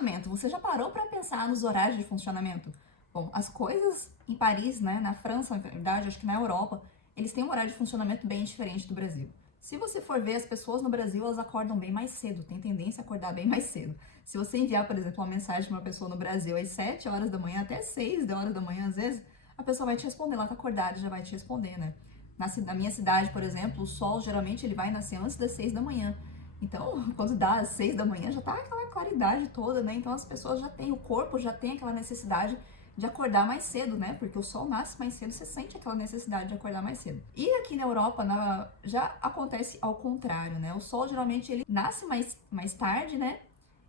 funcionamento. Você já parou para pensar nos horários de funcionamento? Bom, as coisas em Paris, né, na França, na verdade, acho que na Europa, eles têm um horário de funcionamento bem diferente do Brasil. Se você for ver, as pessoas no Brasil, elas acordam bem mais cedo, tem tendência a acordar bem mais cedo. Se você enviar, por exemplo, uma mensagem para uma pessoa no Brasil às 7 horas da manhã, até 6 horas da manhã, às vezes, a pessoa vai te responder, ela tá acordada e já vai te responder, né? Na minha cidade, por exemplo, o sol geralmente ele vai nascer antes das 6 da manhã. Então, quando dá às 6 da manhã, já tá aquela claridade toda, né? Então as pessoas já têm, o corpo já tem aquela necessidade de acordar mais cedo, né? Porque o sol nasce mais cedo, você sente aquela necessidade de acordar mais cedo. E aqui na Europa, já acontece ao contrário, né? O sol geralmente ele nasce mais tarde, né?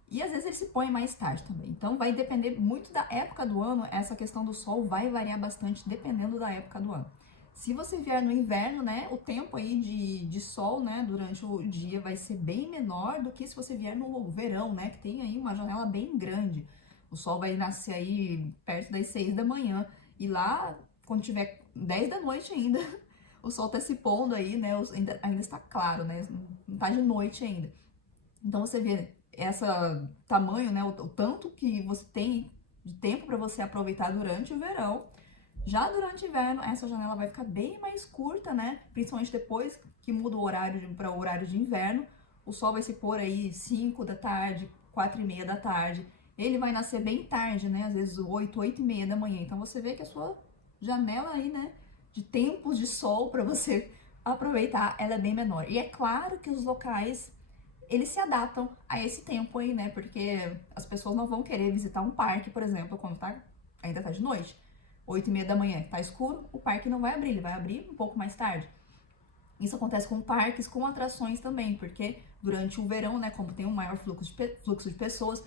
E às vezes ele se põe mais tarde também. Então vai depender muito da época do ano, essa questão do sol vai variar bastante dependendo da época do ano. Se você vier no inverno, né, o tempo aí de sol, né, durante o dia vai ser bem menor do que se você vier no verão, né, que tem aí uma janela bem grande. O sol vai nascer aí perto das 6 da manhã e lá, quando tiver 10 da noite ainda, o sol tá se pondo aí, né, ainda está claro, né, não tá de noite ainda. Então você vê esse tamanho, né, o tanto que você tem de tempo para você aproveitar durante o verão. Já durante o inverno, essa janela vai ficar bem mais curta, né? Principalmente depois que muda o horário para o horário de inverno. O sol vai se pôr aí 5 da tarde, 4 e meia da tarde. Ele vai nascer bem tarde, né? Às vezes 8, 8 e meia da manhã. Então você vê que a sua janela aí, né? De tempos de sol para você aproveitar, ela é bem menor. E é claro que os locais, eles se adaptam a esse tempo aí, né? Porque as pessoas não vão querer visitar um parque, por exemplo, quando ainda tá de noite. 8 e meia da manhã, tá escuro, o parque não vai abrir, ele vai abrir um pouco mais tarde. Isso acontece com parques, com atrações também, porque durante o verão, né, como tem um maior fluxo de pessoas,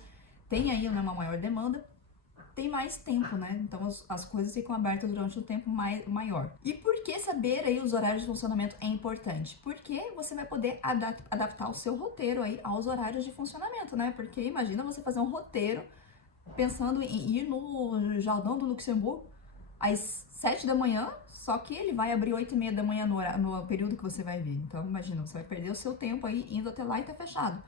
tem aí, né, uma maior demanda, tem mais tempo, né? Então as coisas ficam abertas durante um tempo maior. E por que saber aí os horários de funcionamento é importante? Porque você vai poder adaptar o seu roteiro aí aos horários de funcionamento, né? Porque imagina você fazer um roteiro pensando em ir no Jardin do Luxemburgo às 7 da manhã, só que ele vai abrir 8 e meia da manhã no período que você vai vir. Então, imagina, você vai perder o seu tempo aí indo até lá e tá fechado.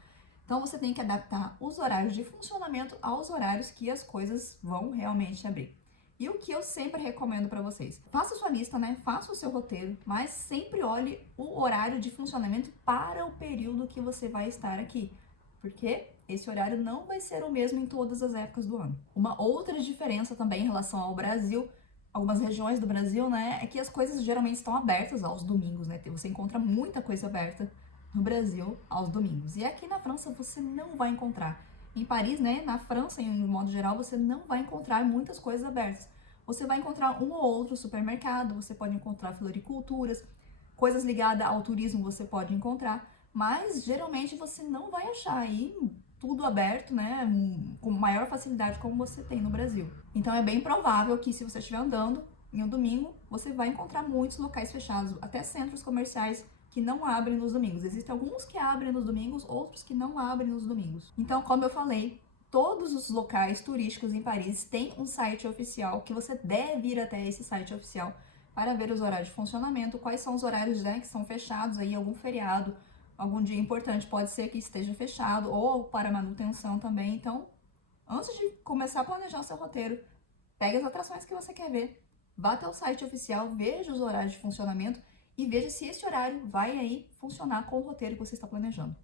Então, você tem que adaptar os horários de funcionamento aos horários que as coisas vão realmente abrir. E o que eu sempre recomendo para vocês? Faça sua lista, né? Faça o seu roteiro, mas sempre olhe o horário de funcionamento para o período que você vai estar aqui. Porque esse horário não vai ser o mesmo em todas as épocas do ano. Uma outra diferença também em relação ao Brasil, algumas regiões do Brasil, né, é que as coisas geralmente estão abertas aos domingos, né? Você encontra muita coisa aberta no Brasil aos domingos. E aqui na França você não vai encontrar. Em Paris, né, na França, em modo geral, você não vai encontrar muitas coisas abertas. Você vai encontrar um ou outro supermercado, você pode encontrar floriculturas, coisas ligadas ao turismo você pode encontrar, mas geralmente você não vai achar aí tudo aberto, né, com maior facilidade como você tem no Brasil. Então é bem provável que se você estiver andando em um domingo, você vai encontrar muitos locais fechados, até centros comerciais que não abrem nos domingos. Existem alguns que abrem nos domingos, outros que não abrem nos domingos. Então, como eu falei, todos os locais turísticos em Paris têm um site oficial que você deve ir até esse site oficial para ver os horários de funcionamento, quais são os horários, né, que são fechados aí, algum feriado, algum dia importante pode ser que esteja fechado, ou para manutenção também. Então, antes de começar a planejar o seu roteiro, pegue as atrações que você quer ver, vá até o site oficial, veja os horários de funcionamento e veja se esse horário vai aí funcionar com o roteiro que você está planejando.